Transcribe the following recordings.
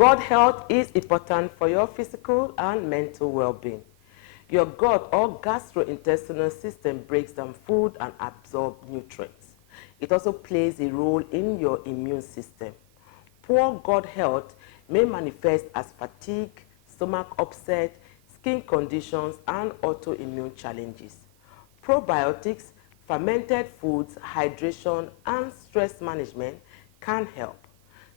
Gut health is important for your physical and mental well-being. Your gut or gastrointestinal system breaks down food and absorbs nutrients. It also plays a role in your immune system. Poor gut health may manifest as fatigue, stomach upset, skin conditions, and autoimmune challenges. Probiotics, fermented foods, hydration, and stress management can help.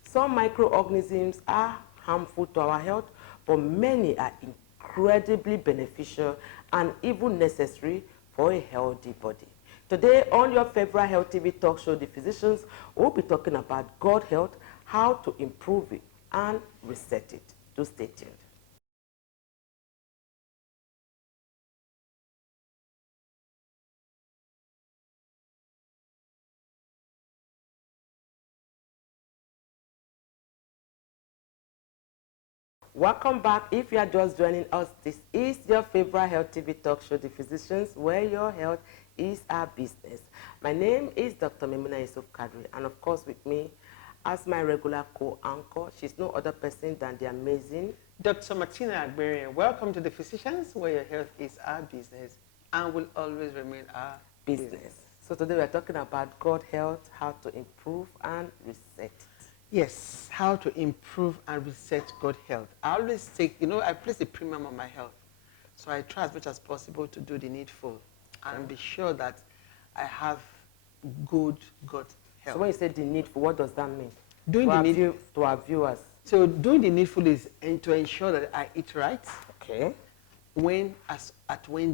Some microorganisms are harmful to our health, but many are incredibly beneficial and even necessary for a healthy body. Today on your favorite Health TV talk show, The Physicians, we'll be talking about gut health, how to improve it and reset it. Do stay tuned. Welcome back. If you are just joining us, this is your favorite Health TV talk show, The Physicians, where your health is our business. My name is Dr. Memuna Yusuf Kadri, and of course with me as my regular co-anchor, she's no other person than the amazing Dr. Martina Agberian. Welcome to The Physicians, where your health is our business and will always remain our business. So today we're talking about gut health, how to improve and reset it. Yes, how to improve and reset gut health. I always take, I place a premium on my health. So I try as much as possible to do the needful and be sure that I have good gut health. So when you say the needful, what does that mean? Doing the needful to our viewers. So doing the needful is to ensure that I eat right. Okay. When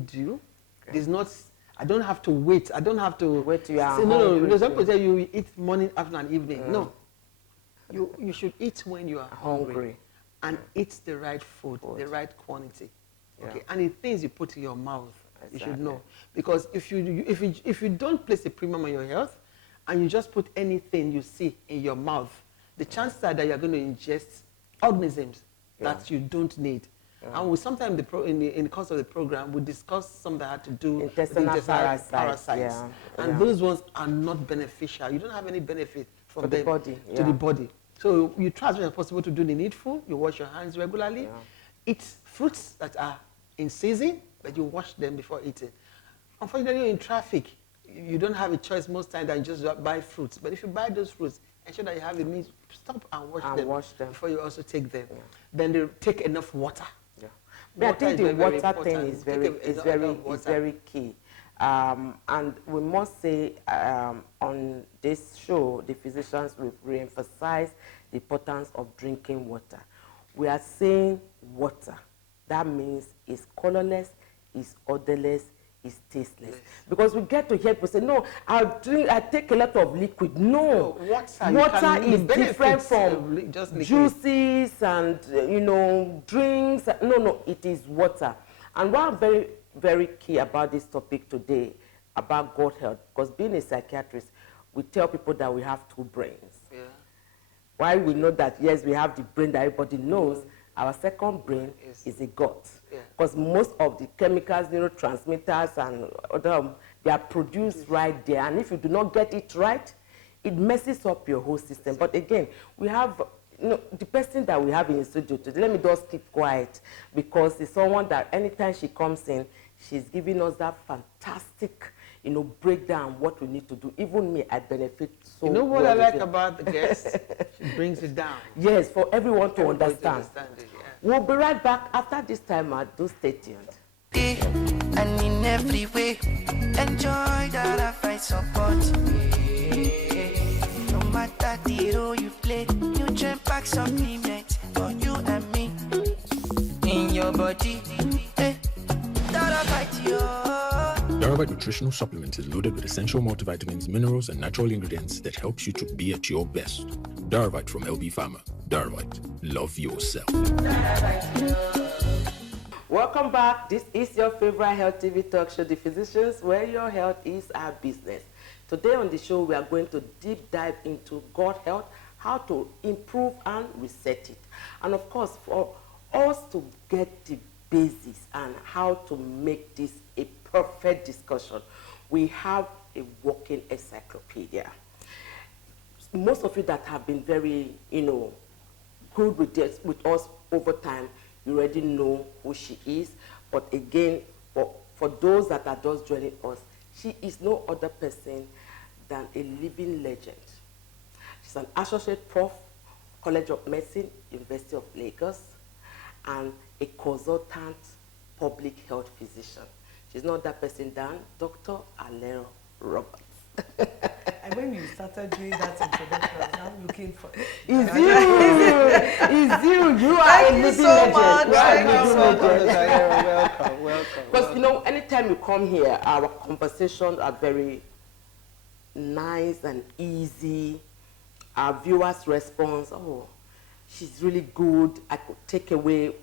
due. Okay. There's not. I don't have to wait. I don't have to wait till you are hungry. No. There's people tell you eat morning, afternoon, and evening. No. You should eat when you are hungry and eat the right food, the right quantity. Okay. And the things you put in your mouth, you should know. Because if you don't place a premium on your health and you just put anything you see in your mouth, the chances are that you're going to ingest organisms that you don't need. And we sometimes in the course of the program, we discuss some that had to do with intestinal parasites. And those ones are not beneficial. You don't have any benefit from them to the body. So you try as much as possible to do the needful. You wash your hands regularly. Eat fruits that are in season, but you wash them before eating. Unfortunately, you're in traffic. You don't have a choice most times than just buy fruits. But if you buy those fruits, ensure that you have a means, stop and wash them before you also take them. Then they take enough water. But I think the water thing is very key. And we must say on this show, the physicians will re-emphasize the importance of drinking water. We are saying water. That means it's colorless, it's odorless, it's tasteless. Because we get to hear people say, no, I take a lot of liquid. No, water is different from juices and, drinks. No, it is water. And what very, very key about this topic today, about gut health, because being a psychiatrist, we tell people that we have two brains. Why we know that, yes, we have the brain that everybody knows, our second brain is the gut. Because most of the chemicals, neurotransmitters and other, they are produced right there. And if you do not get it right, it messes up your whole system. But again, we have, the person that we have in the studio today, let me just keep quiet, because it's someone that anytime she comes in, she's giving us that fantastic, breakdown what we need to do. Even me, I benefit so much. You know what I like about the guest? She brings it down. Yes, for everyone to understand. We'll be right back after this time out. Do stay tuned. And in every way, enjoy that I find support. No matter the role you play, nutrient pack supplement for you and me. In your body, that I fight you. Darvite Nutritional Supplement is loaded with essential multivitamins, minerals, and natural ingredients that helps you to be at your best. Darvite from LB Pharma. Darvite. Love yourself. Welcome back. This is your favorite Health TV talk show, The Physicians, where your health is our business. Today on the show, we are going to deep dive into gut health, how to improve and reset it. And of course, for us to get the basics and how to make this a perfect discussion, we have a walking encyclopedia. Most of you that have been very, good with us over time, you already know who she is. But again, for those that are just joining us, she is no other person than a living legend. She's an associate prof, College of Medicine, University of Lagos, and a consultant public health physician. She's not that person than Dr. Alero Roberts. And when you started doing that introduction, I was now looking for it. It's you! It's you! You are a living legend. Thank you so much. Welcome, welcome. Because, you know, anytime you come here, our conversations are very nice and easy. Our viewers' response, oh, she's really good. I could take away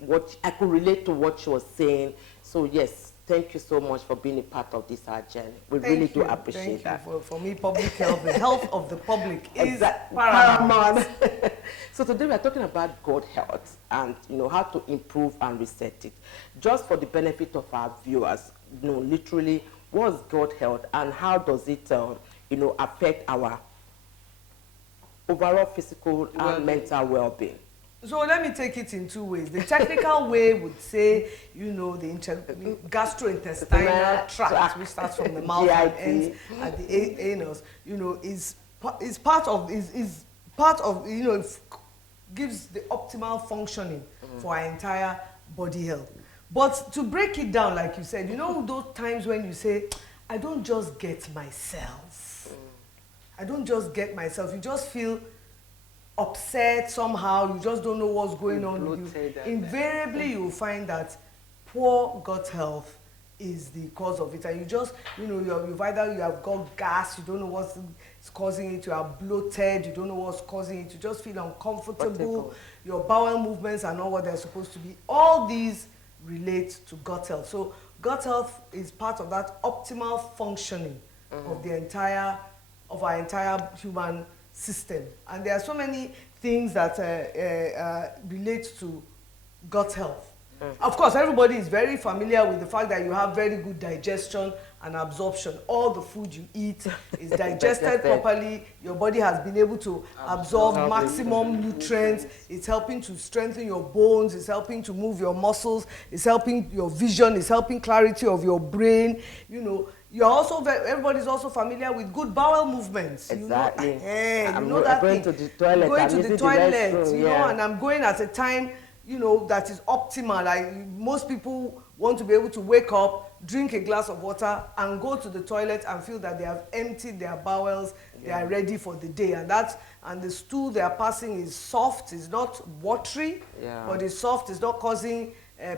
I could relate to what she was saying. So, yes, thank you so much for being a part of this journey. We really do appreciate that. For me, public health, the health of the public is paramount. Paramount. So today we are talking about gut health and, you know, how to improve and reset it. Just for the benefit of our viewers, you know, literally, what's gut health and how does it, you know, affect our overall physical and mental well-being? So let me take it in two ways. The technical way would say, you know, the gastrointestinal tract, which starts from the mouth and ends at the anus, you know, is part of, you know, gives the optimal functioning for our entire body health. But to break it down, like you said, you know those times when you say, I don't just get myself. I don't just get myself. You just feel upset somehow, you just don't know what's going on with you. Invariably, you will find that poor gut health is the cause of it. And you just, you know, you have got gas, you don't know what's causing it, you are bloated, you don't know what's causing it, you just feel uncomfortable, your bowel movements are not what they're supposed to be. All these relate to gut health. So gut health is part of that optimal functioning of our entire human system. And there are so many things that relate to gut health. Of course, everybody is very familiar with the fact that you have very good digestion and absorption. All the food you eat is digested properly. Your body has been able to absorb maximum nutrients. It's helping to strengthen your bones. It's helping to move your muscles. It's helping your vision. It's helping clarity of your brain. You know, you're also everybody's also familiar with good bowel movements. Exactly. You know that going thing. to the toilet. Going to the toilet, you know, and I'm going at a time, you know, that is optimal. Like most people want to be able to wake up, drink a glass of water, and go to the toilet and feel that they have emptied their bowels, they are ready for the day. And the stool they are passing is soft, it's not watery, but it's soft, it's not causing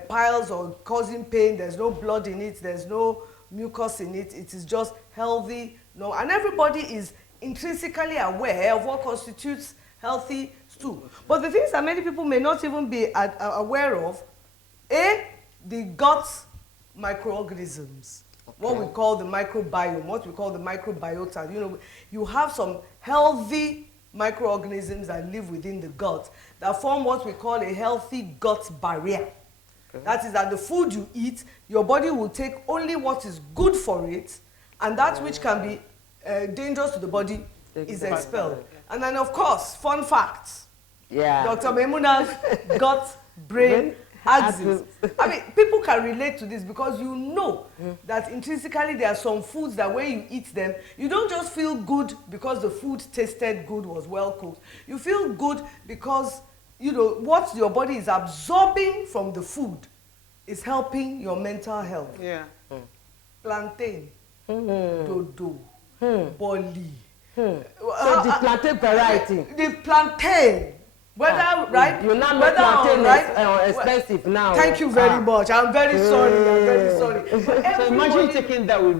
piles or causing pain, there's no blood in it, there's no mucus in it, it is just healthy. No, and everybody is intrinsically aware of what constitutes healthy stool. But the things that many people may not even be aware of, the gut microorganisms, what we call the microbiome, what we call the microbiota. You know, you have some healthy microorganisms that live within the gut that form what we call a healthy gut barrier. That is that the food you eat, your body will take only what is good for it, and that which can be dangerous to the body is expelled. And then, of course, fun facts. Dr. Memuna's gut-brain axis. I mean, people can relate to this because you know that intrinsically there are some foods that when you eat them, you don't just feel good because the food tasted good, was well cooked. You feel good because, you know, what your body is absorbing from the food is helping your mental health. Plantain, dodo, boli. So the plantain variety. The plantain. Whether, you now make plantain expensive now. Thank you very much. I'm very sorry. I'm very sorry. So imagine taking that with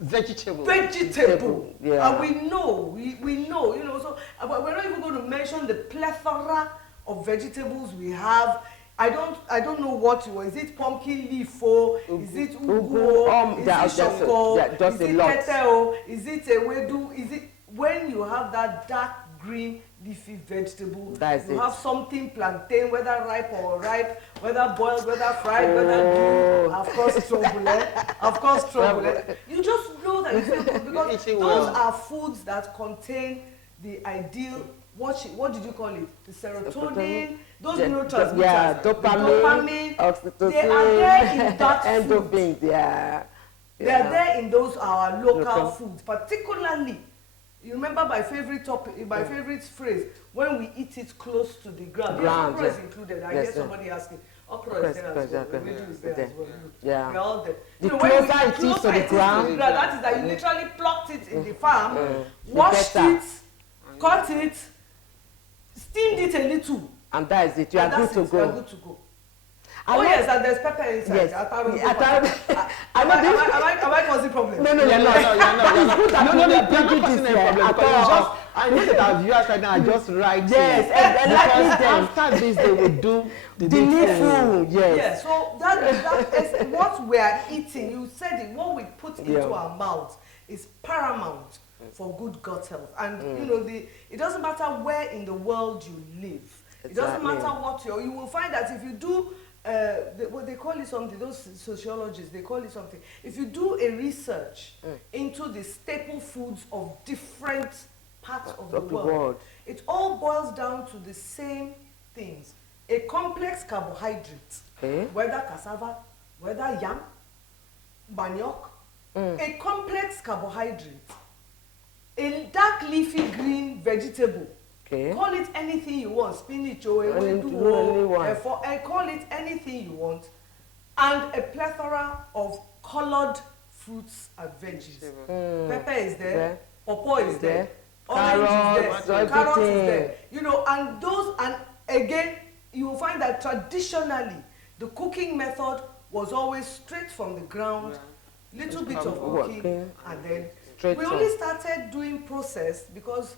vegetable. Vegetable. And we know, you know, so we're not even going to mention the plethora of vegetables we have. I don't know what you want. Is it pumpkin leaf or is it ugu? Is it shoko? Is it keteo? Is it ewedu? Is it when you have that dark green leafy vegetable, you have something plantain, whether ripe or ripe, whether boiled, whether fried, whether grilled, of course trouble. You just know that you feel good because those are foods that contain the ideal what did you call it? The serotonin, those Yeah, neurotransmitters, yeah, the dopamine, oxytocin, they are there in that food. endorphins, yeah. They are there in those our local Local. foods, particularly. You remember my favorite topic, my favorite phrase, when we eat it close to the ground. Yes, okra is included. I hear somebody asking, okra is there as well, wedu is there as well. Yeah. They're all there. The when closer it is to the ground, that is that you literally plucked it in the farm, washed it, cut it, steamed it a little. and that is it. You are good to go. You are good to go. Oh yes, and there's pepper inside. Yes. Am I causing problems? No, you're not. You're Good that no, you you're are not bringing causing this any here problem at because it's all. just, I know that our viewers right now are just writing. Yes, because them. after this they will do the The needful, yes. Yeah, so that is what we are eating. You said it. What we put into our mouths is paramount for good gut health. And you know, it doesn't matter where in the world you live. It doesn't matter what you will find that if you do what they call it something, those sociologists, they call it something. If you do a research into the staple foods of different parts of the world, it all boils down to the same things. A complex carbohydrate, whether cassava, whether yam, manioc, a complex carbohydrate, a dark leafy green vegetable. Call it anything you want, spinach or call it anything you want, and a plethora of colored fruits and veggies. Pepper is there, pawpaw is there, orange is there, carrot is there. You know, and those, and again, you will find that traditionally the cooking method was always straight from the ground, little bit of cooking, and then we only started doing processed because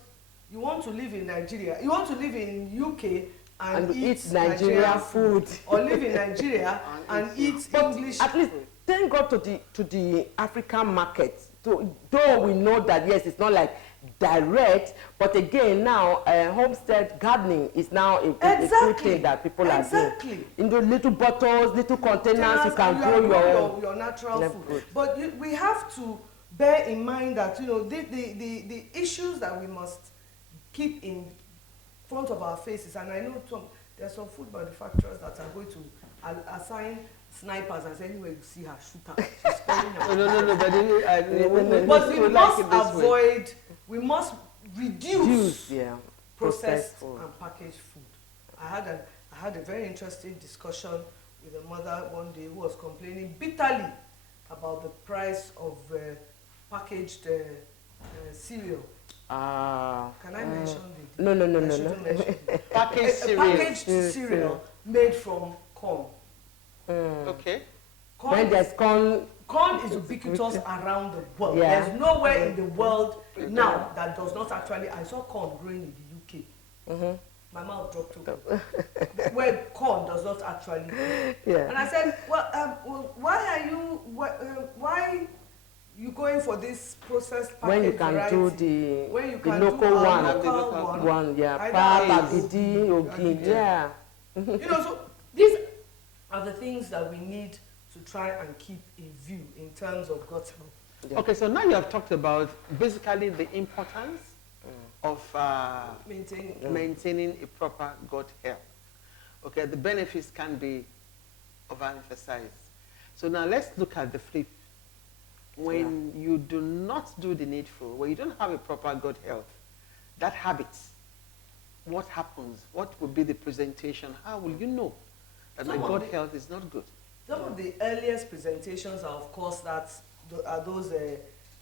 you want to live in Nigeria, you want to live in UK and eat Nigerian food, or live in Nigeria and eat English. At least thank God to the African market. Though we know that yes, it's not like direct, but again now homestead gardening is now a good thing that people are doing. In the little bottles, little containers, you can grow your natural food. But we have to bear in mind that the issues that we must keep in front of our faces, and I know there are some food manufacturers that are going to assign snipers and say anywhere you see her, shoot her. She's calling her. But we must avoid, we must reduce processed and packaged food. I had a very interesting discussion with a mother one day who was complaining bitterly about the price of packaged cereal. Can I mention the? No. Packaged cereal made from corn. Okay. When there's corn is ubiquitous around the world. Yeah. There's nowhere in the world now that does not actually. I saw corn growing in the UK. My mouth dropped over. Where corn does not actually. And I said, well, why you going for this processed package when you can variety, do the local one, so these are the things that we need to try and keep in view in terms of gut health. Okay, so now you have talked about basically the importance of maintaining a proper gut health. Okay, the benefits can be overemphasized. So now let's look at the flip. When you do not do the needful, when you don't have a proper gut health, that habit, what happens? What will be the presentation? How will you know that my gut health is not good? Some of the earliest presentations are, of course, those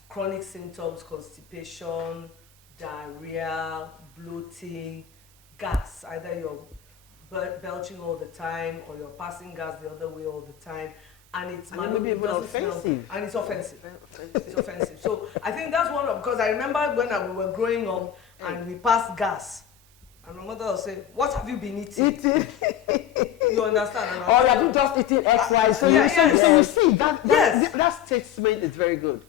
chronic symptoms: constipation, diarrhea, bloating, gas. Either you're belching all the time or you're passing gas the other way all the time. And it's maybe even offensive. And it's offensive. It's offensive. So I think that's one of, because I remember when we were growing up and we passed gas, and my mother would say, "What have you been eating?" You understand? Or have you just eaten X, Y, so you see that statement is very good.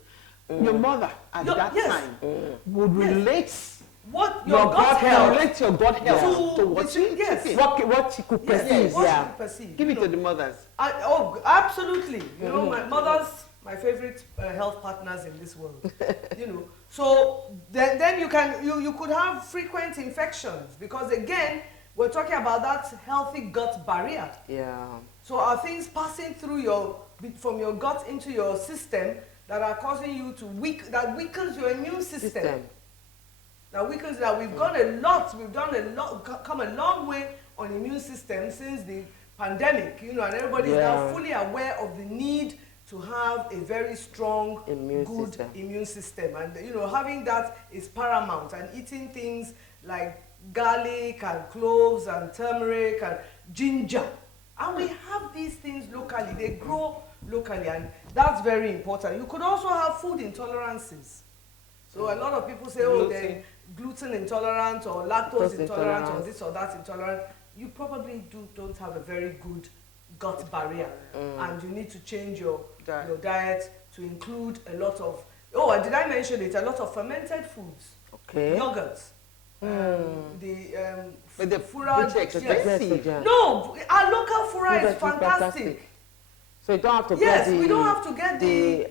Your mother at that time would relate. What your gut health, relate your gut health to what she what she could perceive. What she could perceive. Give it to the mothers. Absolutely. You know, my mother's my favorite health partners in this world. So then you you could have frequent infections because again, we're talking about that healthy gut barrier. Yeah. So are things passing through from your gut into your system that are causing you to that weakens your immune system. That weakens that we've come a long way on immune system since the pandemic, and everybody is now fully aware of the need to have a very strong, good immune system. And, having that is paramount. And eating things like garlic and cloves and turmeric and ginger. And we have these things locally. They grow locally, and that's very important. You could also have food intolerances. So a lot of people say, they're gluten intolerant or lactose intolerant or this or that intolerant. You probably don't have a very good gut barrier, and you need to change your diet to include a lot of, did I mention it? A lot of fermented foods, yogurts, the fura. No, our local fura is fantastic. So you don't have to get we don't have to get the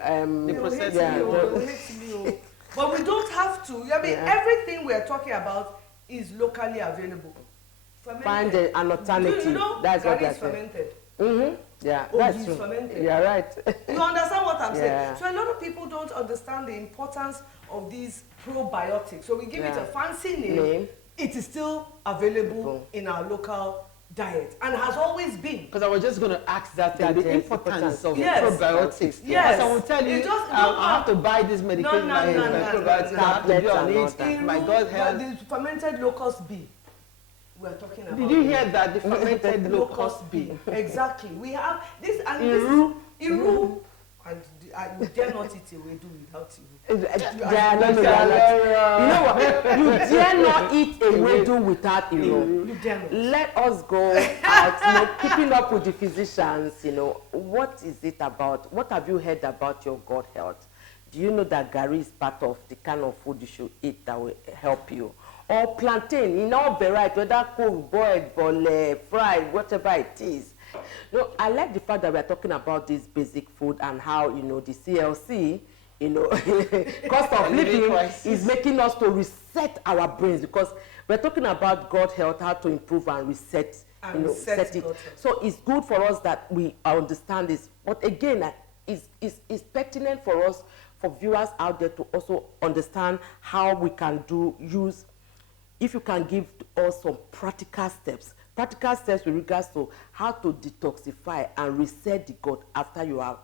but we don't have to. I mean, everything we are talking about is locally available. Fermented. Find an alternative. You know, that's what is fermented. Yeah, that's true. Fermented. Yeah, right. You understand what I'm saying? So a lot of people don't understand the importance of these probiotics. So we give it a fancy name. It is still available in our local diet and has always been. Because I was just going to ask the importance of probiotics. Yes. So I will tell you, I have to buy this medication. No. Probiotics. I have to be on it. My God health. The fermented locust bee. We're talking about. Did you hear that? The fermented locust bee. Exactly. We have this and Iru. And you dare not eat a wedu without Iru. You know what? You dare not eat a wedu without Iru. You dare not. Let us go out, keeping up with the physicians, what is it about? What have you heard about your gut health? Do you know that gari is part of the kind of food you should eat that will help you? Or plantain, in all variety, whether cooked, boiled, bole, fried, whatever it is. No, I like the fact that we're talking about this basic food and how, the CLC, cost of living is making us to reset our brains, because we're talking about gut health, how to improve and reset, set it. So it's good for us that we understand this. But again, it's pertinent for us, for viewers out there, to also understand how we can use. If you can give us some practical steps with regards to how to detoxify and reset the gut after you have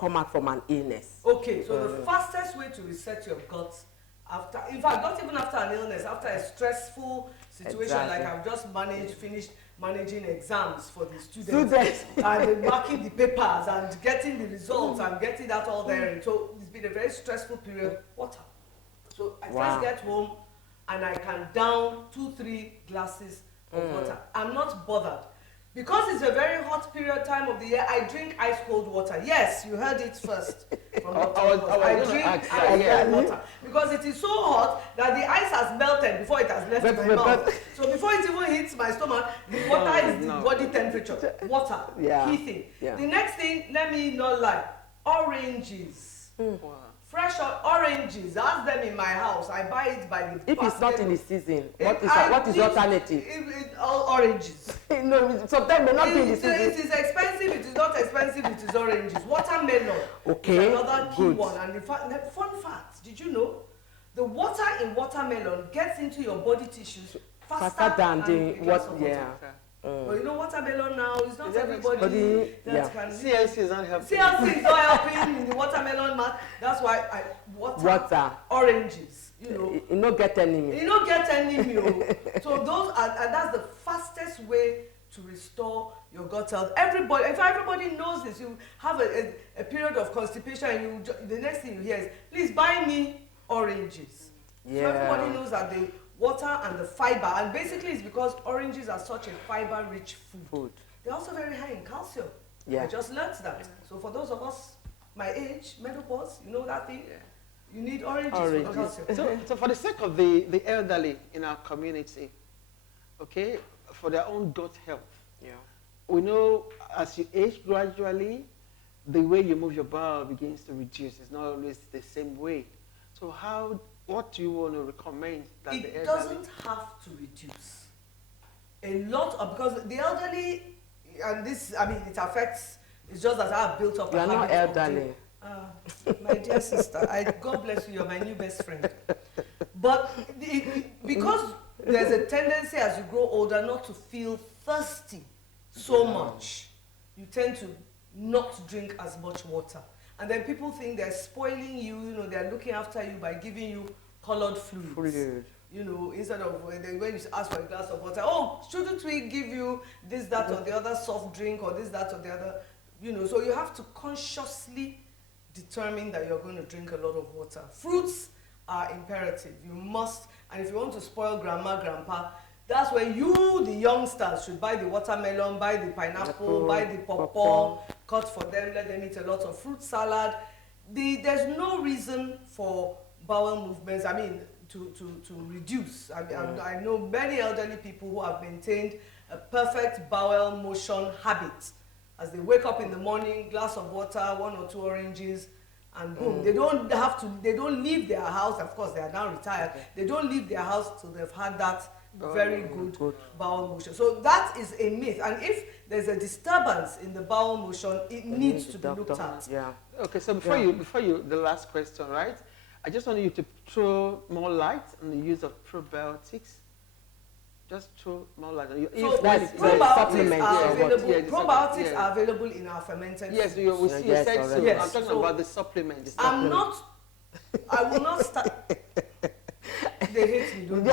come out from an illness. Okay, so the fastest way to reset your gut in fact, not even after an illness, after a stressful situation, like I've just finished managing exams for the students. And marking the papers and getting the results and getting that all there. And so it's been a very stressful period. Water. So I first get home, and I can down 2-3 glasses of water. I'm not bothered. Because it's a very hot period time of the year, I drink ice cold water. Yes, you heard it first. I drink ice cold water. Because it is so hot that the ice has melted before it has left my mouth. So before it even hits my stomach, the water is the body temperature. Water, key thing. Yeah. The next thing, let me not lie, oranges. Fresh oranges, ask them in my house. I buy it by the If it's not in the season, what is the alternative? Oranges. No, sometimes may not be in the season. It is expensive, it is not expensive, it is oranges. Watermelon is another key one. And the fun fact, did you know? The water in watermelon gets into your body tissues faster than the water. But you know, watermelon now is not everybody that can. CLC is not helping. CLC is not helping in the watermelon math. That's why water, oranges. You don't get anemia. You don't get anemia. So and that's the fastest way to restore your gut health. Everybody, if everybody knows this, you have a period of constipation, and the next thing you hear is, please buy me oranges. So everybody knows that the water and the fiber, and basically it's because oranges are such a fiber-rich food. They're also very high in calcium. I just learned that. So for those of us my age, menopause, you know that thing? You need oranges for the calcium. So for the sake of the elderly in our community, okay, for their own gut health, we know as you age gradually, the way you move your bowel begins to reduce. It's not always the same way. So how what do you want to recommend that the elderly? It doesn't have to reduce. A lot of, because the elderly, and this, I mean, it affects, it's just that I've built up You a are habit not of elderly. my dear sister, God bless you, you're my new best friend. But because there's a tendency as you grow older not to feel thirsty so much, you tend to not drink as much water. And then people think they're spoiling you, you know, they're looking after you by giving you colored fluids. You know, instead of when you ask for a glass of water, oh, shouldn't we give you this, that, or the other soft drink, or this, that, or the other, you know. So you have to consciously determine that you're going to drink a lot of water. Fruits are imperative. You must, and if you want to spoil grandma, grandpa, that's where you, the youngsters, should buy the watermelon, buy the pineapple, buy the pawpaw, cut for them, let them eat a lot of fruit salad. There's no reason for bowel movements, I mean, to reduce. I mean, I know many elderly people who have maintained a perfect bowel motion habit. As they wake up in the morning, glass of water, 1 or 2 oranges, and boom. They don't leave their house. Of course, they are now retired. They don't leave their house till they've had that very good bowel motion. So that is a myth. And if there's a disturbance in the bowel motion, it needs to be looked at. Yeah. Okay, so before you, the last question, right? I just want you to throw more light on the use of probiotics. Just throw more light on you. So probiotics are available. Probiotics are available in our fermented. Yes, you said so. Yes, I'm talking about the supplements. I will not start. They hate me, don't they?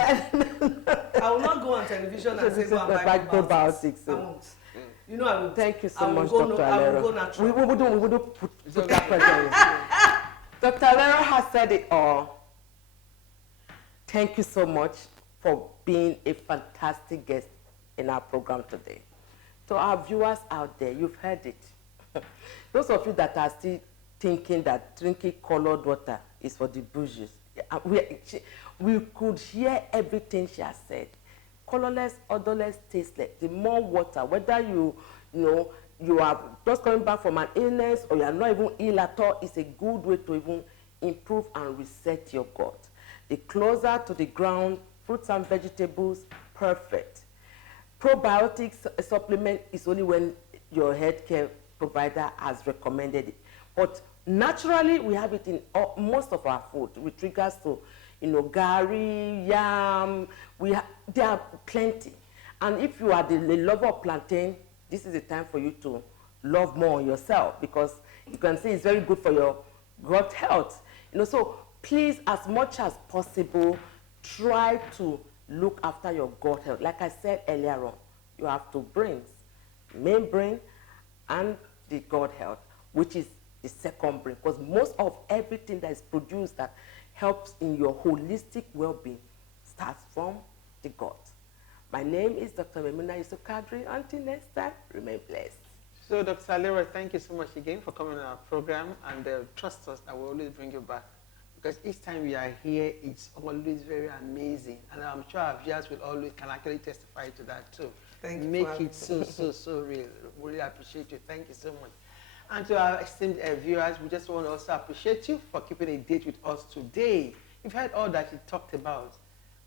I will not go on television and say, go and buy probiotics. I won't. You know, I will. Thank you so much, Dr. Alero. I will go natural. We wouldn't put that pressure on. Dr. Alero has said it all. Thank you so much for being a fantastic guest in our program today. To our viewers out there, you've heard it. Those of you that are still thinking that drinking colored water is for the bourgeois, we could hear everything she has said. Colorless, odorless, tasteless. The more water, whether you are just coming back from an illness or you are not even ill at all, it's a good way to even improve and reset your gut. The closer to the ground, fruits and vegetables, perfect. Probiotics supplement is only when your healthcare provider has recommended it. But naturally, we have it in most of our food with regards to, gari, yam. There are plenty. And if you are the lover of plantain, this is the time for you to love more yourself, because you can see it's very good for your gut health. So please, as much as possible, try to look after your gut health. Like I said earlier on, you have 2 brains, main brain and the gut health, which is the second brain, because most of everything that is produced that helps in your holistic well-being starts from the gut. My name is Dr. Memuna Yusuf Kadri. Until next time, remain blessed. So, Dr. Alero, thank you so much again for coming on our program, and trust us that we'll always bring you back. Because each time we are here, it's always very amazing. And I'm sure our viewers can actually testify to that too. Thank you. Make it so real. Really appreciate you. Thank you so much. And to our esteemed viewers, we just want to also appreciate you for keeping a date with us today. You've heard all that you talked about.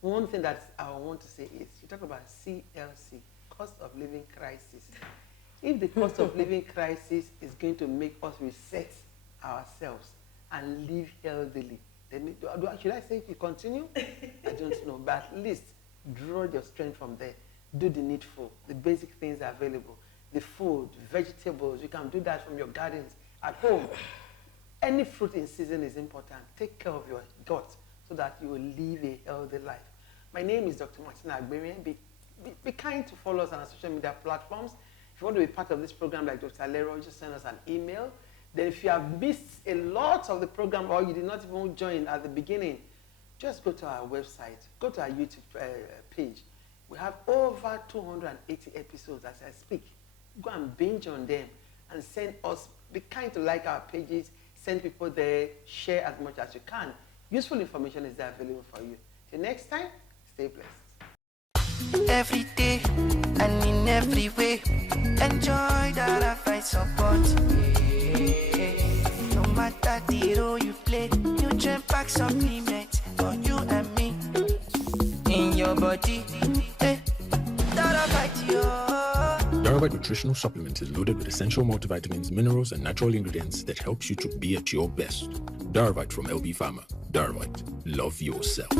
One thing that I want to say is, you talk about CLC, cost of living crisis. If the cost of living crisis is going to make us reset ourselves and live healthily, then should I say if you continue? I don't know, but at least draw your strength from there. Do the needful. The basic things are available. The food, vegetables, you can do that from your gardens at home. Any fruit in season is important. Take care of your gut so that you will live a healthy life. My name is Dr. Martina Agberian. Be kind to follow us on our social media platforms. If you want to be part of this program like Dr. Alero, just send us an email. Then if you have missed a lot of the program or you did not even join at the beginning, just go to our website, go to our YouTube page. We have over 280 episodes as I speak. Go and binge on them and send us, be kind to like our pages, send people there, share as much as you can. Useful information is there available for you. Till next time, stay blessed. Every day and in every way, enjoy that I find support. No matter the role you play, nutrient pack supplement. body. Eh, Daravite nutritional supplement is loaded with essential multivitamins, minerals, and natural ingredients that helps you to be at your best. Daravite from LB Pharma. Daravite. Love yourself.